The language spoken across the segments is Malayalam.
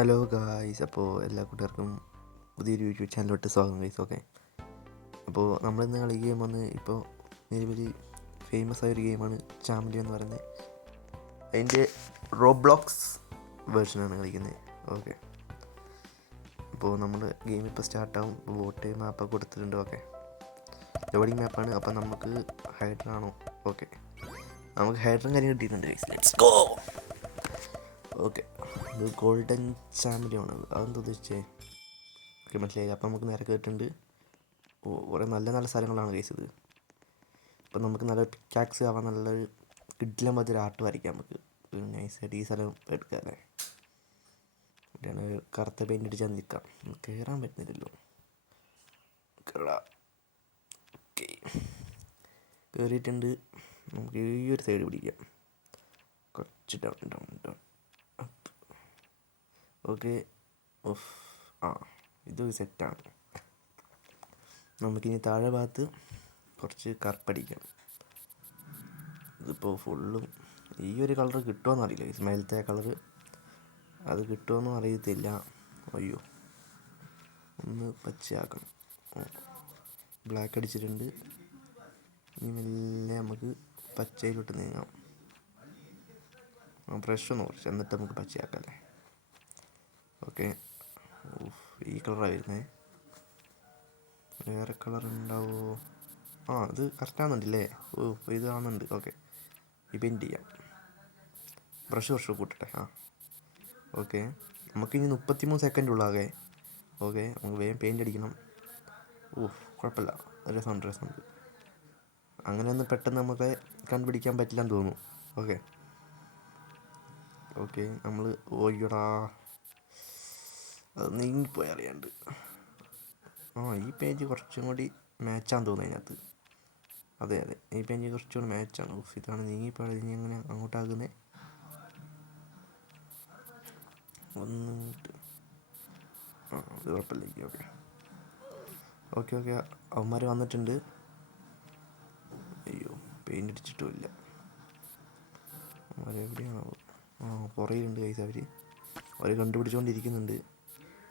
ഹലോ ഗായ്സ്, അപ്പോൾ എല്ലാ കൂട്ടുകാർക്കും പുതിയൊരു യൂട്യൂബ് ചാനലിലോട്ട് സ്വാഗതം ഗൈസ്. ഓക്കെ, അപ്പോൾ നമ്മളിന്ന് കളിക്കുന്ന ഗെയിം വന്ന് ഇപ്പോൾ നിലവിൽ ഫേമസ് ആയൊരു ഗെയിമാണ് ചാമ്പ്ലിയോ എന്ന് പറയുന്നത്. അതിൻ്റെ റോബ്ലോക്സ് വേർഷനാണ് കളിക്കുന്നത്. ഓക്കെ, അപ്പോൾ നമ്മൾ ഗെയിം ഇപ്പോൾ സ്റ്റാർട്ടാവും. ബോട്ട് മാപ്പൊക്കെ കൊടുത്തിട്ടുണ്ട്. ഓക്കെ, ലോഡിങ് മാപ്പാണ്. അപ്പോൾ നമുക്ക് ഹൈഡ്രാണോ? ഓക്കെ, നമുക്ക് ഹൈഡ്രും കാര്യം കിട്ടിയിട്ടുണ്ട് ഗൈസ്. Let's go. ഓക്കെ, ഇത് ഗോൾഡൻ ചാമ്പ്ലിയാണ്. അതെന്താ ഉദ്ദേശിച്ചേ? ഓക്കെ, മനസ്സിലായില്ല. അപ്പം നമുക്ക് നേരെ കേട്ടിട്ടുണ്ട്. കുറേ നല്ല നല്ല സ്ഥലങ്ങളാണ് കഴിച്ചത്. അപ്പം നമുക്ക് നല്ല പിക്കാക്സ് ആവാൻ നല്ലൊരു കിഡിലും മറ്റൊരു ആർട്ട് വരയ്ക്കാം. നമുക്ക് നൈസായിട്ട് ഈ സ്ഥലം എടുക്കാം അല്ലേ. ഇവിടെയാണ് കറുത്ത പെയിൻ്റ് അടിച്ചാൽ നിൽക്കാം. കയറാൻ പറ്റുന്നില്ലല്ലോ. ഓക്കെ, കയറിയിട്ടുണ്ട്. നമുക്ക് ഈ ഒരു സൈഡ് പിടിക്കാം. കുറച്ച് ഡൗൺ ഡൗൺ ഡൗൺ. ഓക്കെ, ഇത് സെറ്റാണ്. നമുക്കിനി താഴെ ഭാഗത്ത് കുറച്ച് കറുപ്പടിക്കാം. ഇതിപ്പോൾ ഫുള്ളും ഈ ഒരു കളർ കിട്ടുമോയെന്ന് അറിയില്ല. ഈ മേലത്തെ കളറ് അത് കിട്ടുമോയെന്നും അറിയത്തില്ല. അയ്യോ, ഒന്ന് പച്ചയാക്കണം. ബ്ലാക്ക് അടിച്ചിട്ടുണ്ട്. ഇനി മെല്ലെ നമുക്ക് പച്ചയിലോട്ട് നീങ്ങാം. ബ്രഷ് ഒന്ന് കുറച്ച് എന്നിട്ട് നമുക്ക് പച്ചയാക്കാം അല്ലേ. ഓക്കെ, ഈ കളറാണ് വരുന്നത്. വേറെ കളർ ഉണ്ടാവുമോ? ഇത് കറക്റ്റാകുന്നുണ്ടല്ലേ. ഇത് കാണുന്നുണ്ട്. ഓക്കെ, ഈ പെയിൻറ്റ് ചെയ്യാം. ബ്രഷ് കുറച്ച് കൂട്ടട്ടെ. ഓക്കെ, നമുക്കിനി 33 സെക്കൻഡ് ഉള്ളാകെ. ഓക്കെ, നമുക്ക് വേഗം പെയിൻറ്റ് അടിക്കണം. കുഴപ്പമില്ല, രസമുണ്ട്. അങ്ങനെയൊന്നും പെട്ടെന്ന് നമുക്ക് കണ്ടുപിടിക്കാൻ പറ്റില്ലെന്ന് തോന്നുന്നു. ഓക്കെ, നമ്മൾ ഓയ്യടാ, അത് നീങ്ങിപ്പോയി അറിയാണ്ട്. ഈ പേജ് കുറച്ചും കൂടി മാച്ചാന്ന് തോന്നുന്നു അതിനകത്ത്. അതെ, ഈ പേജ് കുറച്ചും കൂടി മാച്ചാണ്. ഇതാണ് നീങ്ങിപ്പോയത്. ഇനി എങ്ങനെ അങ്ങോട്ടാകുന്നത്? വന്നിട്ട് അത് കുഴപ്പമില്ല. ഓക്കെ, അവന്മാർ വന്നിട്ടുണ്ട്. അയ്യോ, പെയിൻ്റ് അടിച്ചിട്ടുമില്ല. അവരെവിടെയാണോ? പുറകിലുണ്ട് കൈസ്. അവർ കണ്ടുപിടിച്ചുകൊണ്ടിരിക്കുന്നുണ്ട്.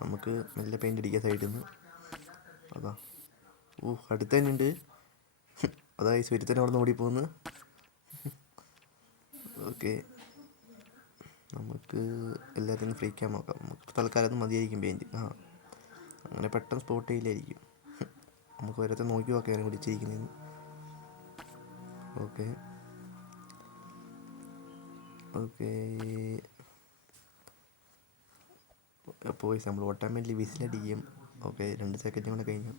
നമുക്ക് നല്ല പെയിൻ്റ് അടിക്കുക സൈഡിൽ നിന്ന്. അതാ, അടുത്ത് തന്നെ ഉണ്ട്. അതാ ഈ സ്വരുത്തന്നെ അവിടെ നിന്ന് ഓടിപ്പോകുന്നു. ഓക്കെ, നമുക്ക് എല്ലാത്തിനും ഫ്രീക്കാൻ നോക്കാം. നമുക്ക് തൽക്കാലം അത് മതിയായിരിക്കും പെയിൻറ്റ്. അങ്ങനെ പെട്ടെന്ന് സ്പോട്ട് ചെയ്യില്ലായിരിക്കും. നമുക്ക് ഓരോരുത്തർ നോക്കി നോക്കാം അങ്ങനെ പിടിച്ചിരിക്കുന്നതെന്ന്. ഓക്കെ, അപ്പോൾ നമ്മൾ ഓട്ടോമാറ്റിക്കലി വിസിലടിക്കും. ഓക്കെ, 2 സെക്കൻഡ് കൂടെ കഴിഞ്ഞു.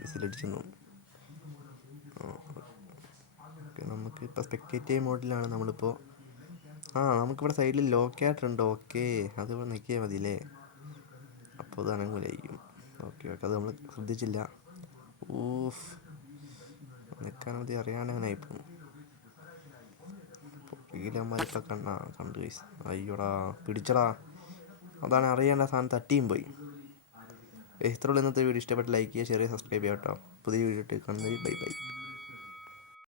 വിസിലടിച്ചു തോന്നും. ഓക്കെ, നമുക്കിപ്പോൾ സ്പെക്ടേറ്റീവ് മോഡിലാണ് നമ്മളിപ്പോൾ. നമുക്കിവിടെ സൈഡിൽ ലോക്കായിട്ടുണ്ട്. ഓക്കെ, അത് നിൽക്കിയാൽ മതിയല്ലേ. അപ്പോൾ അത് അനങ്ങൂലായിരിക്കും. ഓക്കെ, അത് നമ്മൾ ശ്രദ്ധിച്ചില്ല. നിൽക്കാൻ മതി അറിയാനായിപ്പോൾ. ഈലന്മാരിപ്പോൾ കണ്ടു വയസ്സ്. അയ്യോടാ, പിടിച്ചടാ. അതാണ് അറിയേണ്ട സാധനം തട്ടിയും പോയി. ഇത്രയുള്ള ഇന്നത്തെ വീഡിയോ ഇഷ്ടപ്പെട്ട് ലൈക്ക് ചെയ്യുക, ഷെയർ ചെയ്യുക, സബ്സ്ക്രൈബ് ചെയ്യുക കേട്ടോ. പുതിയ വീഡിയോ ഇട്ട് കാണുന്നത്. ബൈ.